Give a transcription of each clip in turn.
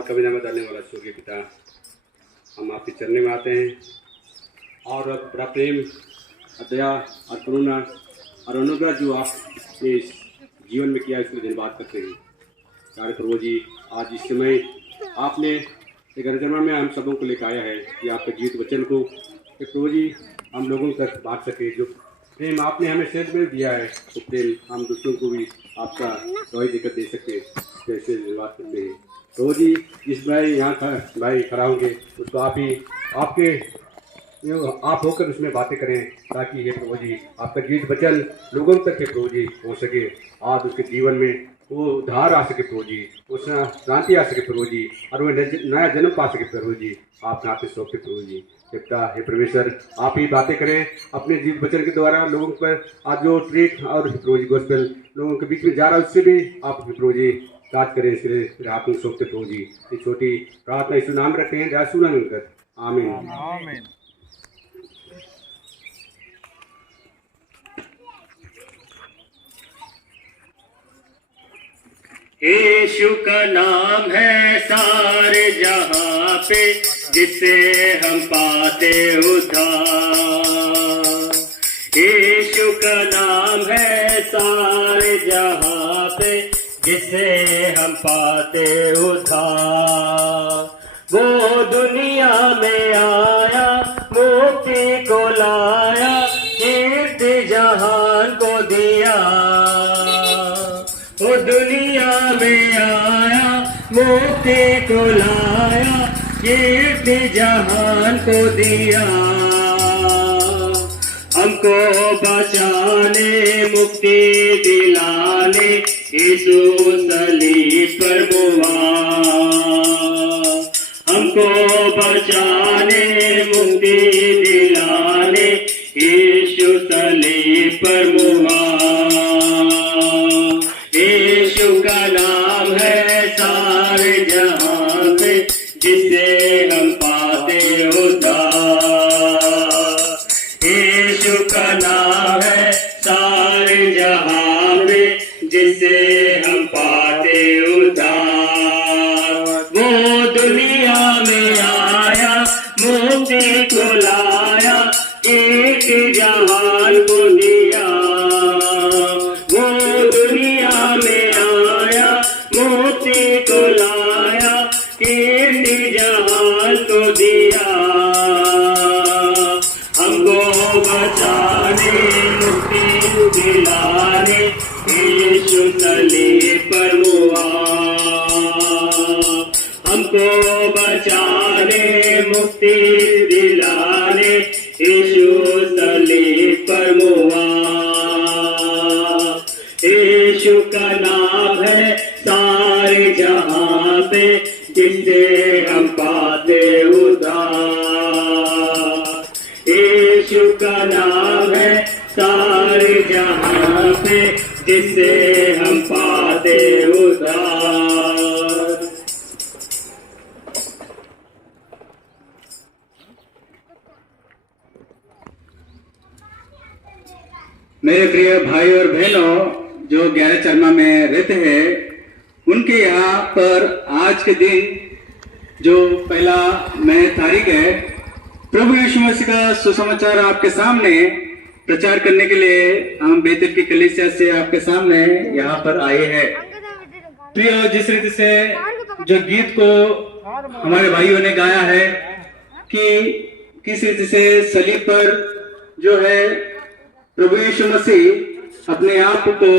और कभी न बदलने वाला स्वर्गीय पिता, हम आपके चरणों में आते हैं और बड़ा प्रेम, दया और करुणा और अनुग्रह जो आपने इस जीवन में किया, इसके लिए धन्यवाद करते हैं। कार्य प्रभु जी, आज इस समय आपने एक अनुक्रम में हम सबों को लेकर आया है कि आपके जीवित वचन को प्रभु जी हम लोगों तक बांट सके। जो प्रेम आपने हमें शेष में दिया है, तो प्रेम हम दूसरों को भी आपका दवाई देकर दे सके, जैसे धन्यवाद करते हैं। प्रभु जी, जिस भाई यहाँ भाई खड़ा होंगे, उसको आप होकर उसमें बातें करें, ताकि ये प्रभु जी आपका जीवित वचन लोगों तक के प्रभु जी हो सके। आज उसके जीवन में वो उद्धार आ सके प्रभु जी, उसमें शांति आ सके प्रभु जी, और वो नया जन्म पा सके प्रभु जी। आप यहाँ पे सौंपते प्रभु जी। पिता हे परमेश्वर, आप ही बातें करें अपने जीवित वचन के द्वारा लोगों पर। आज जो ट्रीट और प्रभु जी गॉस्पेल लोगों के बीच में जा रहा है, उससे भी आप प्रभु जी बात करें। इसलिए आप लोग सौंपते प्रभु जी। ये छोटी प्रार्थना यीशु नाम रखते हैं, जय सुना मिलकर आमीन आमीन। यीशु का नाम है सारे जहां पे, जिससे हम पाते उद्धार। यीशु का नाम है सारे जहां पे, जिससे हम पाते उद्धार। वो दुनिया में आया, मुक्ति को लाया, कीर्ति जहान को दिया। वो दुनिया में आया, मुक्ति को लाया, कीर्ति जहान को दिया। हमको बचाने, मुक्ति दिलाने, यीशु सलीब पर मुआ। हमको बचाने, मुक्ति दिलाने, यीशु सलीब पर मुआ। यीशु का नाम है सारे जहां पे, जिसे हम पाते उद्धार। यीशु का नाम है सारे जहां पे, जिसे हम पाते उद्धार। वो दुनिया में आया, मुक्ति को लाया, एक जहान को दिया। वो दुनिया में आया, मुक्ति को लाया, कीर्ति जहान को दिया। हमको बचाने, मुक्ति दिलाने, यीशु सलीब पर मुआ। हमको बचाने, मुक्ति दिलाने, यीशु सलीब पर मुआ। यीशु का नाम है सारे जहां पे, जिससे हम पाते उद्धार। यीशु का नाम है सारे जहां पे, जिससे हम पाते उद्धार। मेरे प्रिय भाई और बहनों, जो 11 चरमा में रहते हैं, उनके यहाँ पर आज के दिन जो 1 मई तारीख है, प्रभु यीशु मसीह का सुसमाचार आपके सामने प्रचार करने के लिए हम बेतेल की कलीसिया से आपके सामने यहाँ पर आए हैं। तो जिस रीति से जो गीत को हमारे भाइयों ने गाया है कि किस रीति से सलीब पर जो है प्रभु यीशु मसीह अपने आप को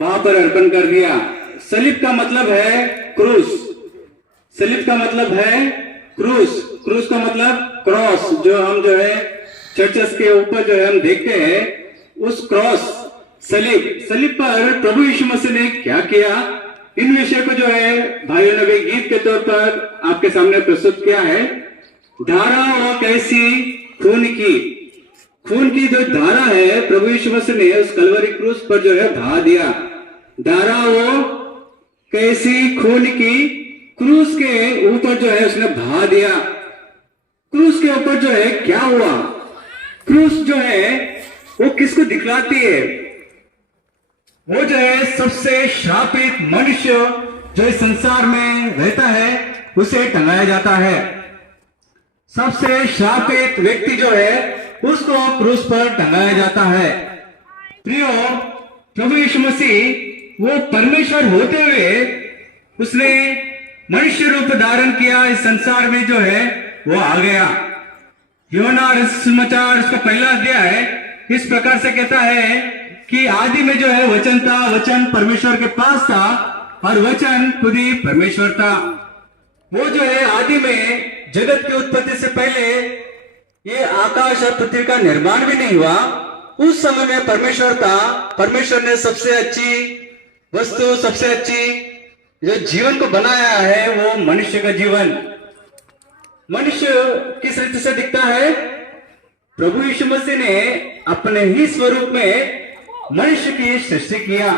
वहां पर अर्पण कर दिया। सलीब का मतलब है क्रूस। सलीब का मतलब है क्रूस। क्रूस का मतलब क्रॉस, जो हम जो है चर्चेस के ऊपर जो है हम देखते हैं, उस क्रॉस सलीब पर प्रभु यीशु मसीह ने क्या किया, इन विषय को जो है भाइयों ने भी गीत के तौर पर आपके सामने प्रस्तुत किया है। धारा वो कैसी खून की जो धारा है, प्रभु यीशु मसीह ने उस कलवरी क्रूस पर जो है बहा दिया। धारा वो कैसी खून की, क्रूस के ऊपर जो है उसने बहा दिया। क्रूस के ऊपर जो है क्या हुआ, क्रूस जो है वो किसको दिखलाती है? वो जो है सबसे श्रापित मनुष्य जो इस संसार में रहता है उसे टंगाया जाता है। सबसे श्रापित व्यक्ति जो है उसको क्रूस पर टंगाया जाता है। प्रियो, प्रभु यीशु मसीह वो परमेश्वर होते हुए उसने मनुष्य रूप धारण किया, इस संसार में जो है वो आ गया। यूहन्ना सुसमाचार उसका पहला अध्याय इस प्रकार से कहता है कि आदि में जो है वचन था, वचन परमेश्वर के पास था और वचन खुद ही परमेश्वर था। वो जो है आदि में जगत की उत्पत्ति से पहले ये आकाश और पृथ्वी का निर्माण भी नहीं हुआ, उस समय में परमेश्वर था। परमेश्वर ने सबसे अच्छी वस्तु, सबसे अच्छी जो जीवन को बनाया है वो मनुष्य का जीवन। मनुष्य किस रीति से दिखता है? प्रभु यीशु मसीह ने अपने ही स्वरूप में मनुष्य की सृष्टि किया,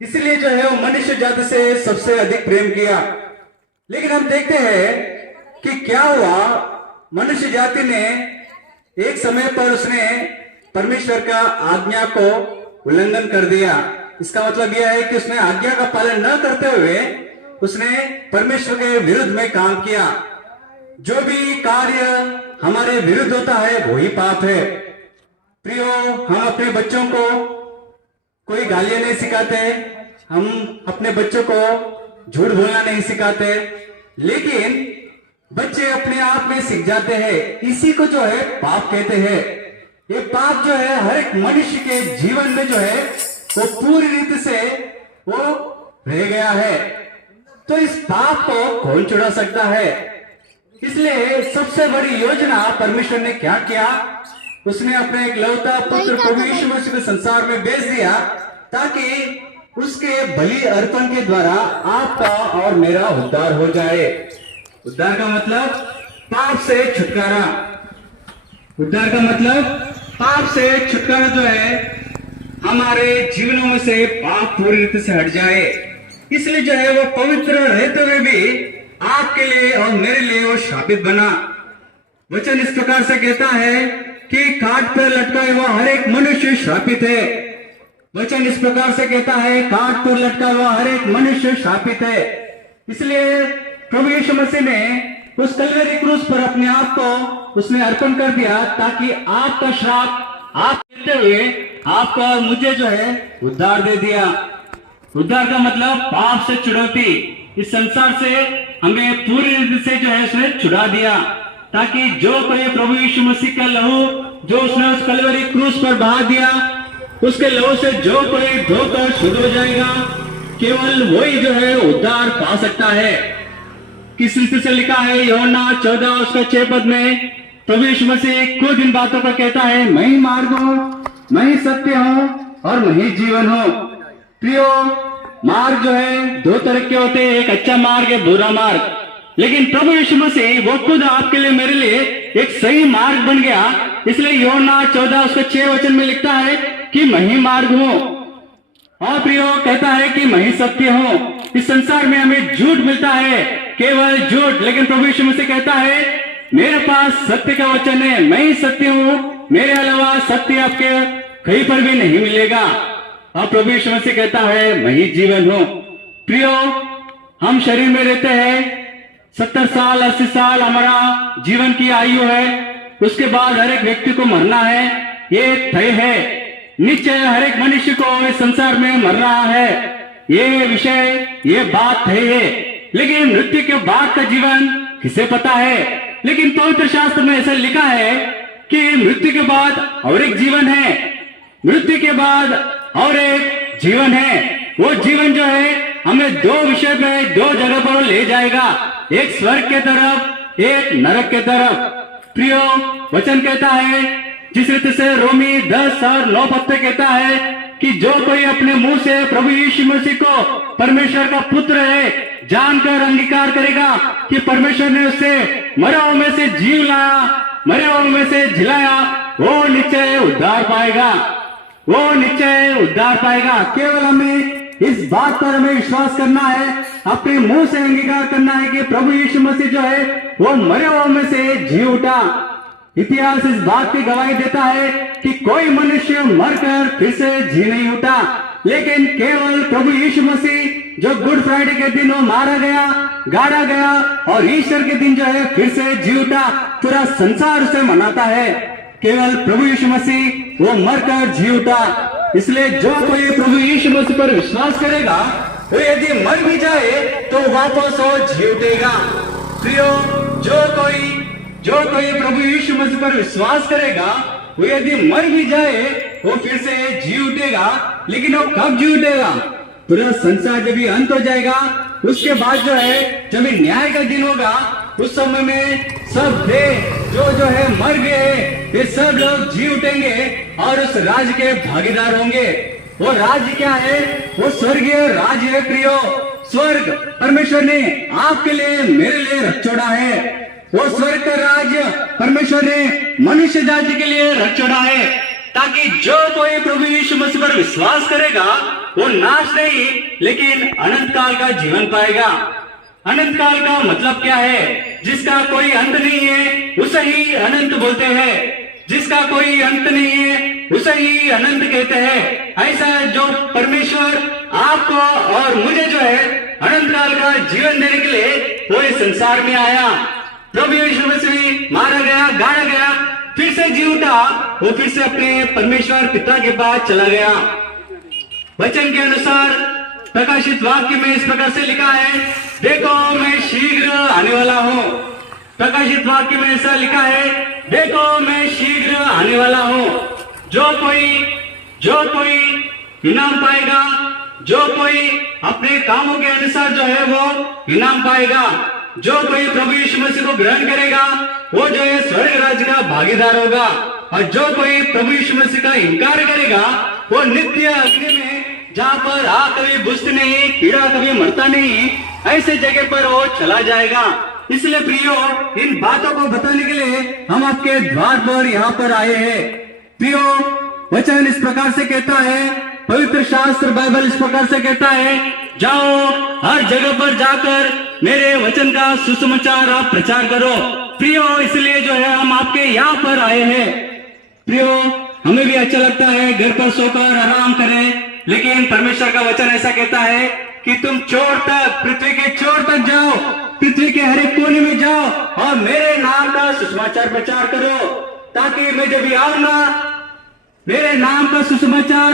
इसलिए जो है वो मनुष्य जाति से सबसे अधिक प्रेम किया। लेकिन हम देखते हैं कि क्या हुआ, मनुष्य जाति ने एक समय पर उसने परमेश्वर का आज्ञा को उल्लंघन कर दिया। इसका मतलब यह है कि उसने आज्ञा का पालन न करते हुए उसने परमेश्वर के विरुद्ध में काम किया। जो भी कार्य हमारे विरुद्ध होता है वो ही पाप है। प्रियो, हम अपने बच्चों को कोई गालियां नहीं सिखाते, हम अपने बच्चों को झूठ बोलना नहीं सिखाते, लेकिन बच्चे अपने आप में सीख जाते हैं। इसी को जो है पाप कहते हैं। ये पाप जो है हर एक मनुष्य के जीवन में जो है वो पूरी रीति से वो रह गया है। तो इस पाप को कौन छुड़ा सकता है? इसलिए सबसे बड़ी योजना परमेश्वर ने क्या किया, उसने अपने इकलौता पुत्र प्रभु यीशु मसीह को संसार में भेज दिया ताकि उसके बलि अर्पण के द्वारा आपका और मेरा उद्धार हो जाए। उद्धार का मतलब पाप से छुटकारा। उद्धार का मतलब पाप से छुटकारा जो है हमारे जीवनों में से पाप पूरी रीति से हट जाए। इसलिए जो है वो पवित्र रहते हुए भी आपके लिए और मेरे लिए वो शापित बना। वचन इस प्रकार से कहता है कि काट पर लटका हुआ हर एक मनुष्य शापित है। वचन इस प्रकार से कहता है काट पर लटका हुआ हर एक मनुष्य शापित है। इसलिए प्रभु यीशु मसीह ने उस कलवरी क्रूस पर अपने आप को उसने अर्पण कर दिया ताकि आपका श्राप आप लेते हुए आपका और मुझे जो है उद्धार दे दिया। उद्धार का मतलब पाप से छुड़ौती। इस संसार से हमें पूरी रीति से जो है उसने छुड़ा दिया ताकि जो कोई प्रभु यीशु मसीह का लहू जो उसने उस कलवरी क्रूस पर बहा दिया, उसके लहू से जो कोई धोकर शुद्ध हो जाएगा, केवल वही जो है उद्धार पा सकता है। किस रीति से लिखा है यूहन्ना 14 उसका 6 पद में प्रभु यीशु मसीह खुद इन बातों पर कहता है, मैं ही मार्ग हूं, मैं ही सत्य हूं और मैं ही जीवन हूं। प्रियो, मार्ग जो है दो तरह के होते हैं, एक अच्छा मार्ग है, बुरा मार्ग। लेकिन प्रभु यीशु मसीह वो खुद आपके लिए मेरे लिए एक सही मार्ग बन गया। इसलिए यूहन्ना 14 उसका 6 वचन में लिखता है कि मैं ही मार्ग हूं। और प्रियो कहता है कि मैं ही सत्य हूं। इस संसार में हमें झूठ मिलता है, केवल झूठ, लेकिन प्रभु यीशु मसीह कहता है मेरे पास सत्य का वचन है, मैं ही सत्य हूं, मेरे अलावा सत्य आपके कहीं पर भी नहीं मिलेगा। और प्रभु यीशु मसीह कहता है मैं ही जीवन हूं। प्रियो, हम शरीर में रहते हैं, 70 साल 80 साल हमारा जीवन की आयु है, उसके बाद हर एक व्यक्ति को मरना है, ये तय है। निश्चय हर एक मनुष्य को इस संसार में मर रहा है, ये विषय, ये बात है। लेकिन मृत्यु के बाद का जीवन किसे पता है? लेकिन पवित्र शास्त्र में ऐसा लिखा है कि मृत्यु के बाद और एक जीवन है, मृत्यु के बाद और एक जीवन है। वो जीवन जो है हमें दो विषय पे, दो जगह पर ले जाएगा, एक स्वर्ग के तरफ, एक नरक के तरफ। प्रियो, वचन कहता है जिस रीति से रोमी 10 और 9 पद पे कहता है कि जो कोई अपने मुंह से प्रभु यीशु मसीह को परमेश्वर का पुत्र है जानकर अंगीकार करेगा कि परमेश्वर ने उससे मरे हुए में से जीव लाया, मरे हुए में से जिलाया, वो निश्चय उद्धार पाएगा, वो निश्चय उद्धार पाएगा। केवल हमें इस बात पर हमें विश्वास करना है, अपने मुंह से अंगीकार करना है कि प्रभु यीशु मसीह जो है वो मरे हुए में से जी उठा। इतिहास इस बात की गवाही देता है कि कोई मनुष्य मरकर फिर से जी नहीं उठा, लेकिन केवल प्रभु यीशु मसीह जो गुड फ्राइडे के दिन वो मारा गया, गाड़ा गया और ईस्टर के दिन जो है फिर से जी उठा। पूरा संसार उसे मनाता है। केवल प्रभु यीशु मसीह वो मरकर जी उठा। इसलिए जो कोई प्रभु यीशु मसीह पर विश्वास करेगा, वो यदि मर भी जाए तो वापस वो जी उठेगा। प्रियो, जो कोई प्रभु यीशु मसीह पर विश्वास करेगा, वो यदि मर भी जाए वो फिर से जी उठेगा। लेकिन वो कब जी उठेगा? पूरा संसार जब भी अंत हो जाएगा, उसके बाद जो है जब न्याय का दिन होगा, उस समय में सब जो है मर गए, ये सब लोग जी उठेंगे और उस राज्य के भागीदार होंगे। वो राज्य क्या है? वो स्वर्गीय राज्य है। प्रियो, स्वर्ग परमेश्वर ने आपके लिए, मेरे लिए रख छोड़ा है। वो स्वर्ग का राज्य परमेश्वर ने मनुष्य जाति के लिए रख छोड़ा है, ताकि जो कोई प्रभु यीशु मसीह पर विश्वास करेगा वो नाश नहीं लेकिन अनंत काल का जीवन पाएगा। अनंत काल का मतलब क्या है? जिसका कोई अंत नहीं है उसे ही अनंत बोलते हैं। जिसका कोई अंत नहीं है उसे ही अनंत कहते हैं। ऐसा जो परमेश्वर आपको और मुझे जो है अनंत काल का जीवन देने के लिए वो इस संसार में आया। प्रभु यीशु मसीह मारा गया, गाड़ा गया, फिर से जी उठा, वो फिर से अपने परमेश्वर पिता के पास चला गया। वचन के अनुसार प्रकाशित वाक्य में इस प्रकार से लिखा है, देखो मैं शीघ्र आने वाला हूँ। प्रकाशित वाक्य में ऐसा लिखा है, देखो मैं शीघ्र आने वाला हूँ। जो कोई इनाम पाएगा, जो कोई अपने कामों के अनुसार जो है वो इनाम पाएगा। जो कोई प्रभु यीशु मसीह को ग्रहण करेगा वो जो है स्वर्ग राज्य का भागीदार होगा। और जो कोई प्रभु यीशु मसीह का इनकार करेगा वो नित्य अग्नि में, जहाँ पर आग कभी बुझती नहीं, कीड़ा कभी मरता नहीं, ऐसे जगह पर वो चला जाएगा। इसलिए प्रियो, इन बातों को बताने के लिए हम आपके द्वार पर यहाँ पर आए हैं। प्रियो, वचन इस प्रकार से कहता है, पवित्र शास्त्र बाइबल इस प्रकार से कहता है, जाओ हर जगह पर जाकर मेरे वचन का सुसमाचार आप प्रचार करो। प्रियो, इसलिए जो है हम आपके यहाँ पर आए हैं। प्रियो, हमें भी अच्छा लगता है घर पर सोकर आराम करें, लेकिन परमेश्वर का वचन ऐसा कहता है कि तुम चोर तक, पृथ्वी के चोर तक जाओ, पृथ्वी के हर एक कोने में जाओ और मेरे नाम का सुसमाचार प्रचार करो, ताकि मैं जब भी आऊंगा मेरे नाम का सुसमाचार,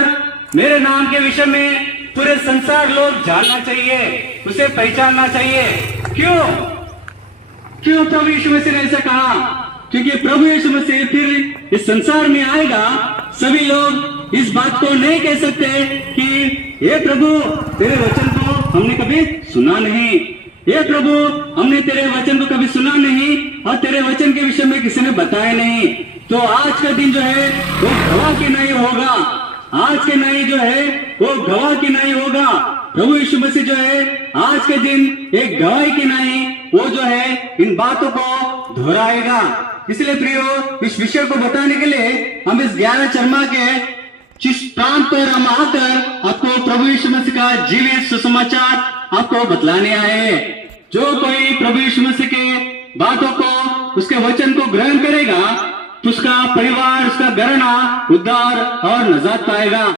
मेरे नाम के विषय में पूरे संसार लोग जानना चाहिए, उसे पहचानना चाहिए। क्यों प्रभु यीशु मसीह ने ऐसा कहा? क्योंकि प्रभु यीशु मसीह फिर इस संसार में आएगा, सभी लोग इस बात को नहीं कह सकते कि ये प्रभु तेरे वचन को हमने कभी सुना नहीं, ये प्रभु हमने तेरे वचन को कभी सुना नहीं और तेरे वचन के विषय में किसी ने बताया नहीं। तो आज का दिन जो है वो गवाह की नहीं होगा, आज के नहीं जो है वो गवाह की नहीं होगा। प्रभु यीशु मसीह जो है आज के दिन एक गवाही की नहीं, वो जो है इन बातों को दोहराएगा। इसलिए प्रियो, इस विषय को बताने के लिए हम इस 11 चरमा के जिस प्रांत पर हम आकर आपको प्रभु यीशु मसीह का जीवित सुसमाचार आपको बतलाने आए हैं। जो कोई प्रभु यीशु मसीह के बातों को, उसके वचन को ग्रहण करेगा, उसका परिवार, उसका घराना उद्धार और नजात पाएगा।